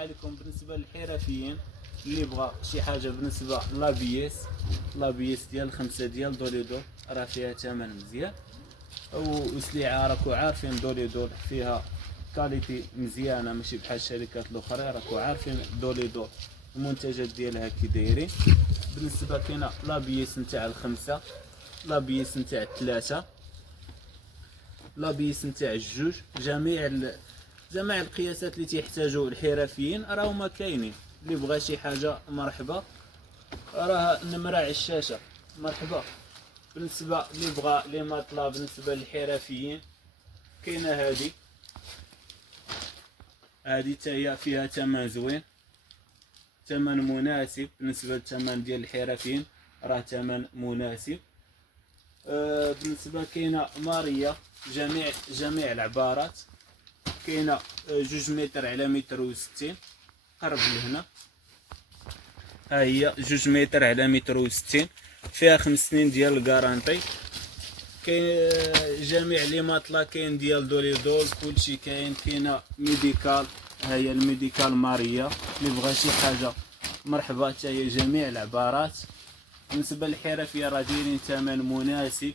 عليكم بالنسبه للحرفيين اللي بغى شي حاجه بالنسبه لابيس ديال 5 ديال دوليدور راه فيها ثمن مزيان وسلعه راكو عارفين دوليدور فيها كاليتي مزيانه ماشي بحال الشركات الاخرى راكو عارفين دوليدور المنتجات ديالها كي دايرين. بالنسبه كاينه لابيس نتاع الخمسه، لابيس نتاع الثلاثه، لابيس نتاع الجوج، جميع القياسات اللي تيحتاجوا الحرفيين راهما كاينين. اللي بغى شي حاجه مرحبا، راه النمره على الشاشه مرحبا. بالنسبه اللي بغى لي ماطلا بالنسبه للحرفيين كاينه هذه حتى هي فيها ثمن زوين، ثمن مناسب بالنسبه للثمن ديال الحرفيين، راه ثمن مناسب. بالنسبه كاينه ماريا جميع العبارات، كاينه 2 متر على متر وستين، قرب لهنا ها هي 2 متر على متر وستين، فيها 5 سنين ديال الكارانتي. كاين جميع لي ماطلا كاين ديال دوليدول كلشي كاين. كاينه ميديكال، ها هي الميديكال ماريا اللي بغى شي حاجه مرحبا حتى هي جميع العبارات. بالنسبه للحرفيه راه دايرين ثمن مناسب،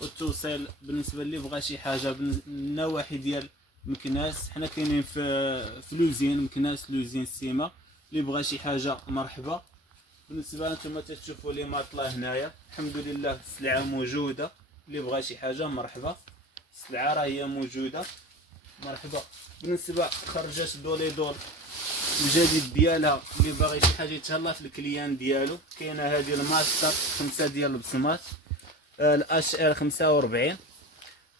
والتوصيل بالنسبه اللي بغى شي حاجه من النواحي ديال مكناس، حنا كاينين في لوزين مكناس، لوزين سيما. اللي بغى شي حاجه مرحبا. بالنسبه نتوما تشوفوا لي ماطلا هنايا الحمد لله السلعه موجوده. اللي بغى شي حاجه مرحبا، السلعه راه هي موجوده مرحبا. بالنسبه خرجت دوليدور الجديد ديالها، اللي باغي شي حاجه يتهلا في الكليان ديالو، كاينه هذه الماستر 5 ديال البصمات، الاش ار 45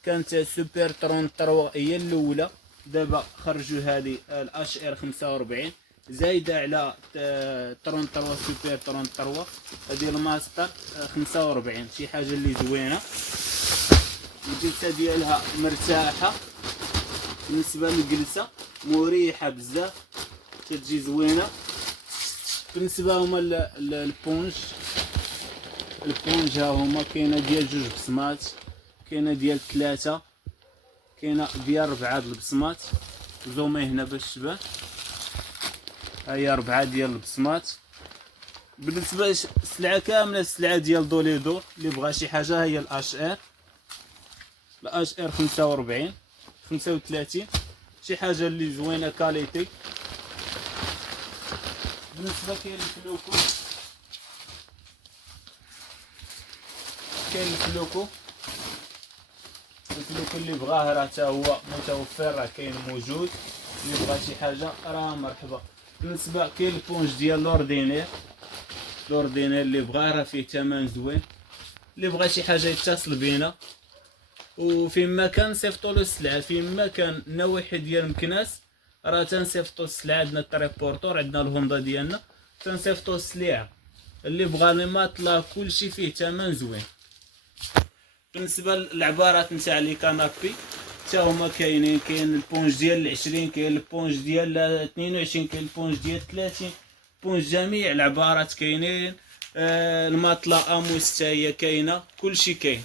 كانت سوبر 33 هي الاولى، دابا خرجوا هذه الاش ار 45 زايده على 33 سوبر 33. هذه الماستر 45 شي حاجه اللي زوينه، الجلسه ديالها مرتاحه. بالنسبه للجلسه مريحه بزاف، كتجي زوينه. بالنسبه هما البونج ها هما كاينه ديال 2 بصمات، كاينه ديال 3، كاينه ديال 4 البصمات. زومي هنا باش تبان، ها هي 4 ديال البصمات. بالنسبه للسلعه كامله السلعه ديال دوليدور، اللي بغى شي حاجه هي الاش ار 45 35 شي حاجه اللي زوينه كاليتي. بالنسبه كاين الفلوكو، كاين الفلوكو اللي بغاه راه حتى هو متوفر، راه كاين موجود. اللي بغى شي حاجه راه مرحبا. بالنسبه كاين البونج ديال لوردينير اللي بغاه راه فيه ثمن زوين. اللي بغى شي حاجه يتصل بينا، وفيما كان نصيفطوا له السلعه، فيما كان نواحي ديال مكناس راه تنصيفطوا السلعه. عندنا التريبورتور، عندنا الهوندا ديالنا، تنصيفطوا السلعه. اللي بغى لي ماطلا كلشي فيه ثمن زوين. بالنسبه للعبارات نتاع لي كانابي حتى هما كاينين، كاين البونج ديال 20، كاين البونج ديال 22، كاين البونج ديال 30 بونج. جميع العبارات كاينين. الماطلا اموس حتى هي كاينه، كلشي كاين.